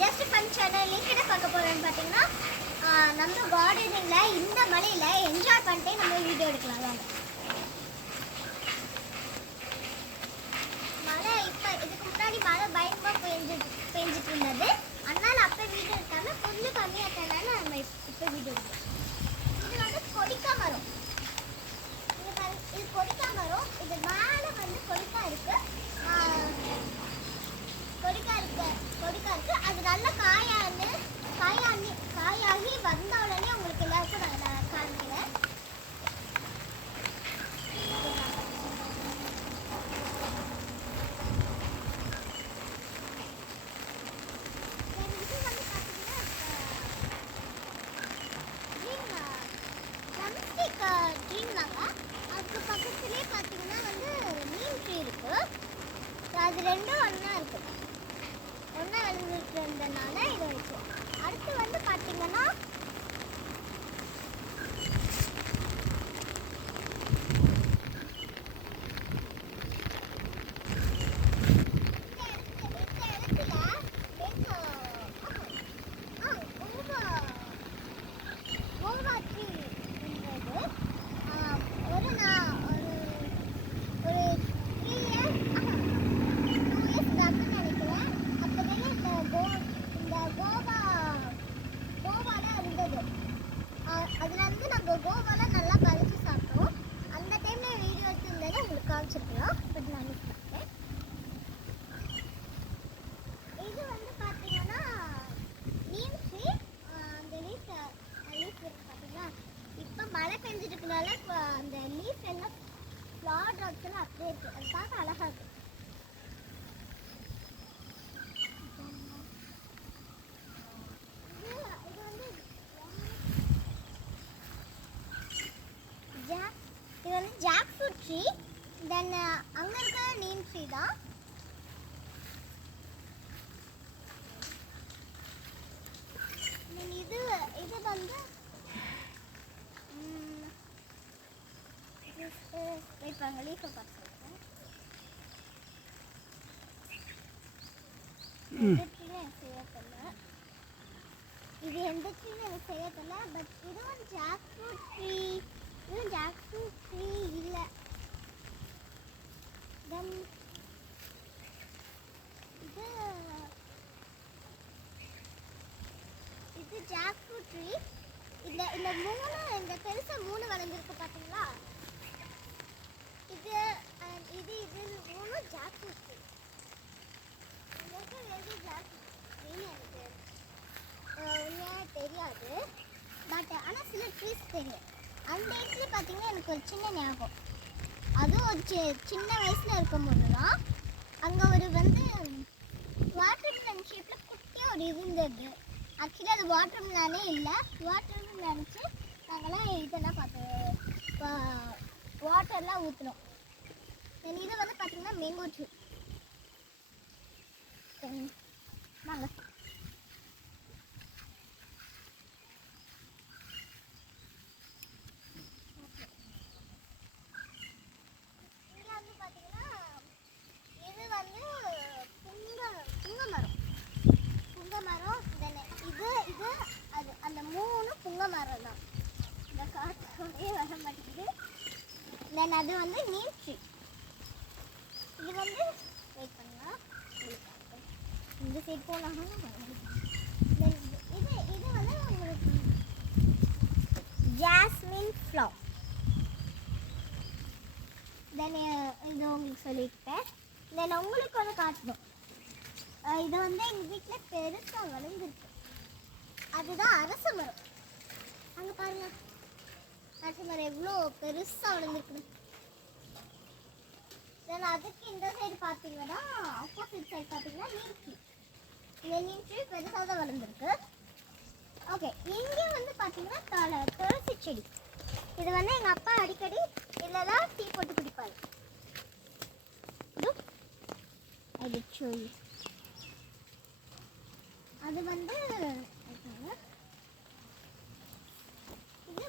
Just fun channel என்ன பார்க்க போறோம்னு பார்த்தீங்கன்னா நம்ம கார்டனிங்ல இந்த மலையில என்ஜாய் பண்ணிட்டு நம்ம வீடியோ எடுக்கலாம் வாங்க. மழை இப்போ இதுக்கு முன்னாடி மழை பயங்கரமா பெஞ்சிட்டு இருந்தது. அதனால அப்போ வீடியோ எடுக்காம கொஞ்சம் கம்மியாக இருக்கனால நம்ம இப்போ வீடியோ எடுக்கலாம். இது வந்து கொடிக்கா மரம். இது கொடிக்கா மரம். இது மேலே வந்து கொடிக்கா இருக்கு. கொடிக்கா இருக்கு. அது நல்ல காயாகி வந்த உடனே உங்களுக்கு எல்லாருக்கும் நான் காமிக்கிறேன். அதுக்கு பக்கத்துலேயே பார்த்தீங்கன்னா வந்து நீம் ட்ரீ இருக்கு. அது ரெண்டும் ஒன்றா இருக்கு. ஒன்றா வளர்ந்துருக்கிறதுனால இதை வச்சோம். அடுத்து வந்து பார்த்தீங்கன்னா அதுலேருந்து நம்ம கோவாலாம் நல்லா பறித்து சாப்பிட்டோம். அந்த டைமில் வீடியோ எடுத்துருந்தது உங்களுக்கு காமிச்சிருக்கலாம். பட் நான் மிஸ் பண்ணிட்டேன். இது வந்து பார்த்தீங்கன்னா நீம் ட்ரீ. அந்த லீஃப் இருக்கு பார்த்தீங்களா. இப்போ மழை பெஞ்சிட்டு இருக்கனால அந்த லீஃப் எல்லாம் ஃப்ளார் ட்ராப்ஸ் எல்லாம் அப்படியே இருக்குது. அது பார்க்க அழகாக இருக்குது. இது வந்து ஜாக் ஃப்ரூட் ட்ரீ. தென் அங்கே இருக்கிற நீம் ட்ரீ தான். இது வந்து வைப்பாங்க லீஃபை பார்த்துருக்கேன். இது எந்த ட்ரீன்னு எனக்கு செய்ய தெரியல. பட் இது வந்து ஜாக் ஃப்ரூட் ட்ரீ. இது ஜாக் ஃப்ரூட் ட்ரீ இல்லை. தென் இது ஜாக் ஃப்ரூட் ட்ரீ. இந்த மூணு இந்த பெருசாக 3 வளர்ந்துருக்கு பார்த்தீங்களா. இது மூணு ஜாக் ஃப்ரூட் ட்ரீ. எது ஜாக் ஃப்ரூட் ட்ரீன்னு எனக்கு உண்மையாக தெரியாது. பட் ஆனால் சில ட்ரீஸ் தெரியும். அந்த இடத்துல பார்த்தீங்கன்னா எனக்கு ஒரு சின்ன ஞாபகம். அதுவும் ஒரு சின்ன வயசில் இருக்கும்போது தான் அங்கே ஒரு வந்து வாட்டர் மிலன் ஷேப்பில் குட்டியாக ஒரு இருந்தது. ஆக்சுவலி அது வாட்டர் மிலானே இல்லை. வாட்டர் மிலன் நினச்சி நாங்களாம் இதெல்லாம் பார்த்து வாட்டர்லாம் ஊற்றணும். இது வந்து பார்த்தீங்கன்னா மேங்கோ ட்ரீ. வாங்க. அந்த 3 புங்க மரம் தான். இந்த காற்றே வர மாட்டேங்குது. தென் அது வந்து நீம் ட்ரீ. இது வந்து வெயிட் பண்ணலாம். இந்த சைடு போனாலும் இது வந்து உங்களுக்கு ஜாஸ்மின் ஃப்ளவர். தென் இது உங்களுக்கு சொல்லியிருப்பேன். தென் உங்களுக்கு வந்து காட்டணும். இது வந்து எங்கள் வீட்டில் பெருசாக வளர்ந்துருக்கு. அதுதான் அரச மரம். அங்கே பாருங்க, அரச மரம் எவ்வளோ பெருசாக வளர்ந்துருக்கு. தென் அதுக்கு இந்த சைடு பார்த்தீங்கன்னா ஆப்போசிட் சைடு பார்த்தீங்கன்னா நீம் ட்ரீ. இந்த நீம் ட்ரீ பெருசாக தான் வளர்ந்துருக்கு. ஓகே, இங்கே வந்து பார்த்தீங்கன்னா துளசி செடி. இது வந்து எங்கள் அப்பா அடிக்கடி இதில் தான் டீ போட்டு குடிப்பாரு. அது வந்து இது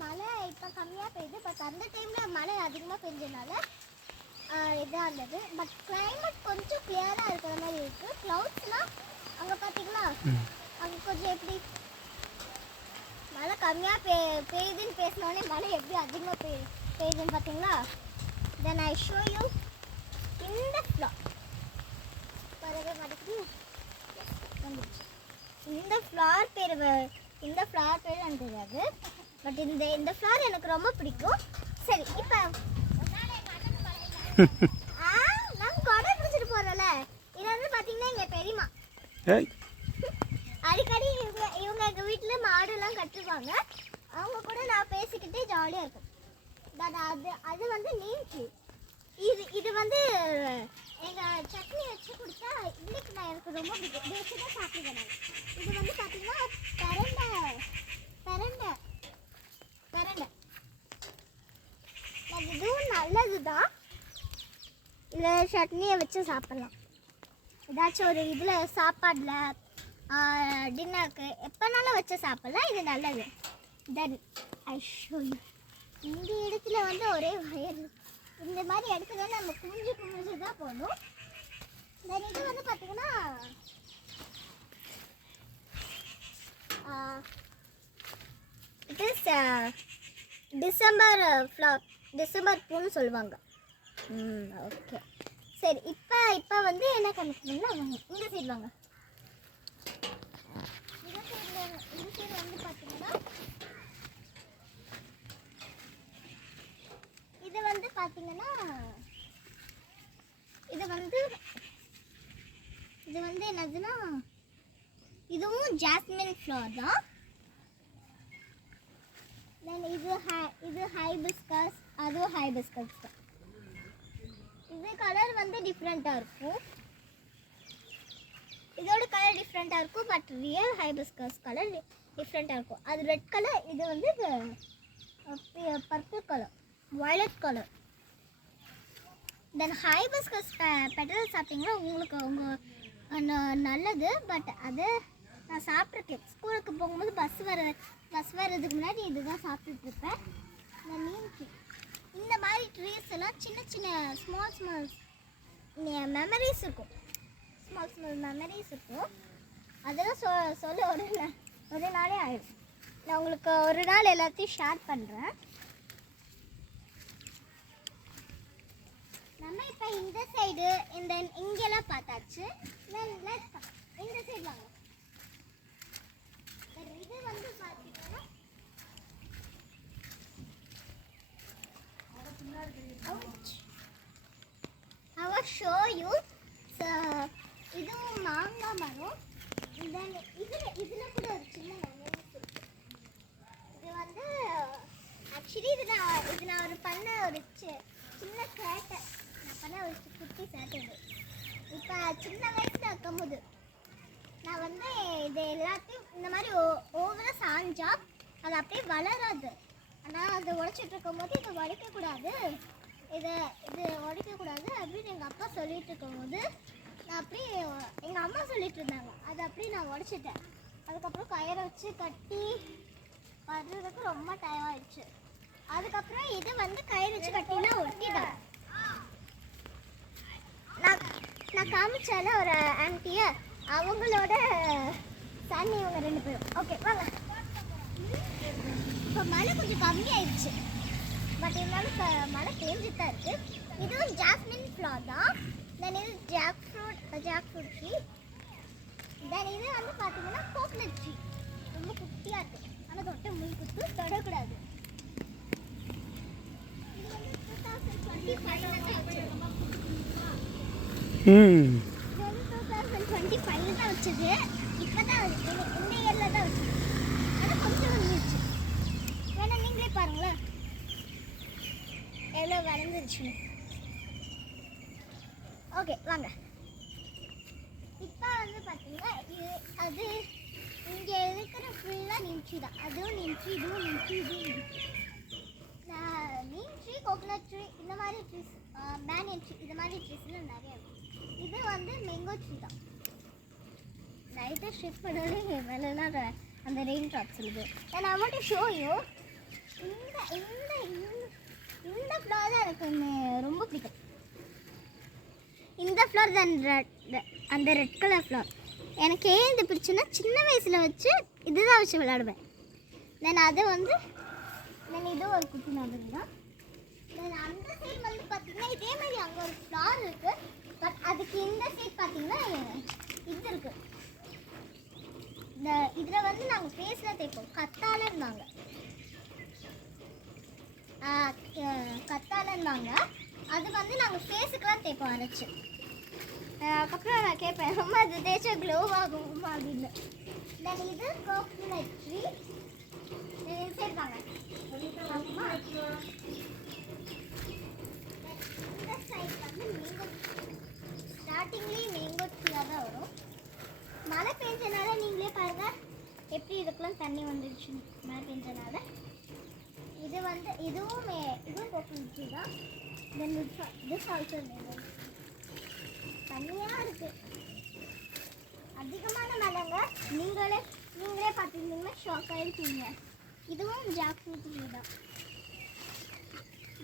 மழை இப்போ கம்மியாக பெய்யுது. பட் அந்த டைமில் மழை அதிகமாக பெஞ்சதுனால இதாக இருந்தது. பட் கிளைமேட் கொஞ்சம் கிளியராக இருக்கிற மாதிரி இருக்குது. கம்மியாக பெய்யுதுன்னு பேசினோடனே மழை எப்படி அதிகமாக பெய்யுதுன்னு பார்த்தீங்களா? தென் ஐ ஷோ யூ இந்த ஃப்ளார். வரவே மாட்டேங்குது. இந்த ஃப்ளார் பேர் எனக்கு தெரியாது, பட் இந்த ஃப்ளார் எனக்கு ரொம்ப பிடிக்கும். சரி, இப்போ நான் கொடை பிடிச்சிட்டு போகிறோம்ல, இது வந்து பார்த்தீங்கன்னா எங்கள் பெரியம்மா. அடிக்கடி இவங்க எங்கள் வீட்டில் மாடுலாம் கட்டுவாங்க. அவங்க கூட நான் பேசிக்கிட்டே ஜாலியாக இருக்கும். அது வந்து நீம் ட்ரீ. இது வந்து எங்கள் சட்னி வச்சு கொடுத்தா இன்னைக்கு நான் எனக்கு ரொம்ப பிடிக்கும். வச்சு தான் சாப்பிடுவேன் நான். இது வந்து பார்த்தீங்கன்னா பெரண்டை. இதுவும் நல்லது தான். இதில் சட்னியை வச்சு சாப்பிட்லாம். ஏதாச்சும் ஒரு இதில் சாப்பாடில் டின்னருக்கு எப்போனாலும் வச்சு சாப்பிட்லாம். இது நல்லது. தென் ஐ ஷோ யூ. இந்த இடத்துல வந்து ஒரே வயல். இந்த மாதிரி இடத்துல நம்ம குமிஞ்சு தான் போகணும். தென் இது வந்து பார்த்தீங்கன்னா இட் இஸ் டிசம்பர் பூன்னு சொல்லுவாங்க. ஓகே, சரி. இப்போ வந்து என்ன கணக்குன்னா இந்த சைடு வாங்க. இந்த சைடு வந்து பார்த்தீங்கன்னா இது வந்து என்னதுன்னா இதுவும் ஜாஸ்மின் ஃப்ளவர் தான். தென் இது ஹைபிஸ்கஸ், அதுவும் ஹைபிஸ்கஸ் தான். இது கலர் வந்து டிஃப்ரெண்ட்டாக இருக்கும். இதோட கலர் டிஃப்ரெண்ட்டாக இருக்கும், பட் ரியல் ஹைபிஸ்கஸ் கலர் டிஃப்ரெண்ட்டாக இருக்கும். அது ரெட் கலர், இது வந்து பர்பிள் கலர், வயலட் கலர். தென் ஹைபிஸ்கஸ் பெட்டல் சாப்பிட்டீங்கன்னா உங்களுக்கு நல்லது, பட் அது நான் சாப்பிட்ருக்கேன். ஸ்கூலுக்கு போகும்போது பஸ் வர்றதுக்கு முன்னாடி இதுதான் சாப்பிட்டுட்ருப்பேன். நீம் ட்ரீ. இந்த மாதிரி ட்ரீஸ் எல்லாம் சின்ன ஸ்மால் மெமரிஸ் இருக்கும். ஸ்மால் மெமரிஸ் இருக்கும். அதெல்லாம் சொல்ல ஒரு நாளே ஆயிடும். நான் உங்களுக்கு ஒரு நாள் எல்லாத்தையும் ஷேர் பண்ணுறேன். நம்ம இப்போ இந்த சைடு இங்கெல்லாம் பார்த்தாச்சு. இந்த சைடு வாங்க. இது வந்து பார்த்தீங்கன்னா I will show you. இதுவும் மாங்காய் மரம். இதில் கூட ஒரு சின்ன மெமரிஸ் இருக்கு. இது வந்து ஆக்சுவலி இது நான் பண்ண ஒரு சின்ன சேட்டை. நான் பண்ண ஒரு குட்டி சேட்டை. இப்போ சின்ன வயசில் இருக்கும்போது நான் வந்து இது எல்லாத்தையும் இந்த மாதிரி ஓவராக சாஞ்சா அது அப்படியே வளராது. ஆனால் அது உடைச்சிட்டு இருக்கும்போது இதை உடைக்கக்கூடாது, இது உடைக்கக்கூடாது அப்படின்னு எங்கள் அப்பா சொல்லிட்டு இருக்கும்போது நான் அப்படியே எங்கள் அம்மா சொல்லிட்டு இருந்தாங்க. அதை அப்படியே நான் உடைச்சிட்டேன். அதுக்கப்புறம் கயிறை வச்சு கட்டி வர்றதுக்கு ரொம்ப டைம் ஆயிடுச்சு. அதுக்கப்புறம் இது வந்து கயிறு வச்சு கட்டிலாம் ஒட்டிட்டேன். நான் காமிச்சால ஒரு ஆன்ட்டியை, அவங்களோட சன் இவங்க 2 பேரும். ஓகே வாங்க. இப்போ மழை கொஞ்சம் கம்மியாயிடுச்சு, பட் இருந்தாலும் மழை பெஞ்சிட்டு தான் இருக்குது. இதுவும் ஜாஸ்மின் ஃப்ளவர் தான். தென் இது ஜாக் ஃப்ரூட் ட்ரீ. தென் இது வந்து பார்த்தீங்கன்னா கோகனட் ட்ரீ. ரொம்ப குட்டியாக இருக்குது, ஆனால் தொட்ட முள் குத்து தொடக்கூடாது. இது வந்து 2025 தான் வச்சது. இது வந்து 2025 தான் வச்சது. இப்போ தான் இந்த இயரில் தான் வச்சது. ஆனால் கொஞ்சம் வந்துருச்சு. வேணா நீங்களே பாருங்களேன் எவ்வளோ வளர்ந்துருச்சுன்னு. ஓகே வாங்க. இப்போ வந்து பார்த்தீங்கன்னா அது இங்கே இருக்கிற ஃபுல்லாக நீம்ட்ரீ தான். அதுவும் நீம்ட்ரீ, இதுவும் நீம்ட்ரீ, இதுவும் நீம்ட்ரீ. நீம்ட்ரீ, கோகனட் ட்ரீ, இந்த மாதிரி ட்ரீஸ், பேனியன் ட்ரீ, இந்த மாதிரி ட்ரீஸ்லாம் நிறைய இருக்கும். இது வந்து மேங்கோ ட்ரீ தான். லைட்டாக ஷிஃப்ட் பண்ணாலே மேலாம் அந்த ரெயின் ட்ராப்ஸ் இருக்குது. And I want to show you. இந்த ஃப்ளவர் தான் எனக்கு ரொம்ப பிடிக்கும். இந்த ஃப்ளவர் தான் அந்த ரெட் கலர் ஃப்ளவர். எனக்கு ஏன் இது பிடிச்சுன்னா சின்ன வயசில் வச்சு இதுதான் வச்சு விளையாடுவேன். தென் அது வந்து தென் இது ஒரு குட்டி மாதிரி தான். தென் அந்த சைடு வந்து பார்த்தீங்கன்னா இதே மாதிரி அங்கே ஒரு ஃப்ளார் இருக்குது. பட் அதுக்கு இந்த சைடு பார்த்தீங்கன்னா இது இருக்குது. இந்த இதில் வந்து நாங்கள் ஃபேஸில் தேய்ப்போம். கத்தாழன்பாங்க, கத்தாழன்பாங்க. அது வந்து நாங்கள் ஃபேஸுக்கெலாம் தேய்ப்போம் அரைச்சி. அதுக்கப்புறம் நான் கேட்பேன், ரொம்ப அது தேய்ச்சா க்ளோ ஆகும் அப்படின்னு. தென் இது கோகனட் ட்ரீ. சேர்ப்பாங்க இந்த சைடு வந்து மேங்கோ. ஸ்டார்டிங்லேயே மேங்கோ ட்ரீயாக தான் வரும். மழை பெஞ்சனால நீங்களே பாருங்க எப்படி இதுக்கெல்லாம் தண்ணி வந்துடுச்சு. மழை பெஞ்சனால இது வந்து இதுவும் கோகனட் ட்ரீ தான். Then this also mango. தண்ணியாக இருக்குது, அதிகமான மழைங்க. நீங்களே பார்த்துருந்தீங்கன்னா ஷாக் ஆகிருக்கீங்க. இதுவும் ஜாக் ஃப்ரூட் ட்ரீ தான்.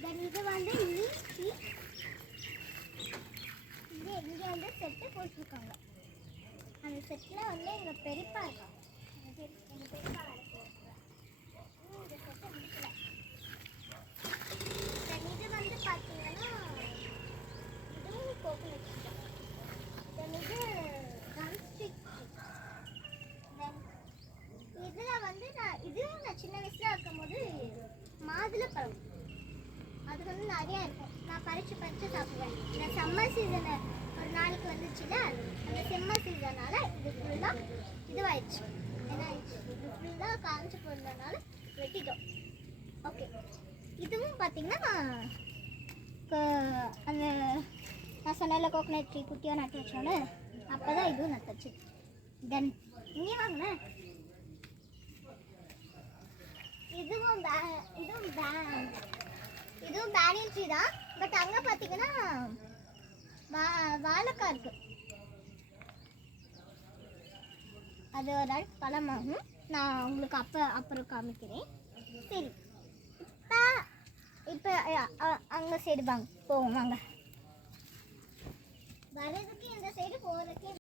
தென் இது வந்து லீஃப் ட்ரீ. இங்கே வந்து செட்டு போட்டிருக்காங்க. அந்த செட்டில் வந்து எங்கள் பெரியப்பா இருக்காங்க. எங்கள் பெரியப்பா இந்த செட்டை முடிக்கல. தென் இது வந்து பார்த்தீங்கன்னா இதுவும் கோகனட் ட்ரீ தான். தென் இது ட்ரம்ஸ்டிக் ட்ரீ. தென் இதில் வந்து நான் சின்ன வயசில் இருக்கும்போது மாதுளப்பழம் அது வந்து நிறையா இருக்கும். நான் பறித்து சாப்பிடுவேன். இந்த சம்மர் சீசனு ஒரு நாளைக்கு வந்துச்சுல, அந்த சம்மர் சீசனால் இது ஃபுல்லாக இதுவாயிடுச்சு. என்ன ஆயிடுச்சு, இது ஃபுல்லாக காஞ்சி போயிருந்தனால வெட்டிட்டோம். ஓகே, இதுவும் பார்த்தீங்கன்னா அந்த நான் சொன்னல கோகனட் ட்ரீ குட்டியாக நட்டு வச்சோன்னு அப்போ தான் இதுவும் நட்டுச்சு. தென் இங்கே வாங்கினேன். இதுவும் பேனியன் ட்ரீ தான். பட் அங்கே பார்த்தீங்கன்னா வாழைக்காய் இருக்கு. அது ஒரு நாள் பழமாகும். நான் உங்களுக்கு அப்புறம் காமிக்கிறேன். சரி, இப்போ அங்கே சைடு போவோம் வாங்க. வரதுக்கு இந்த சைடு போகிறதுக்கு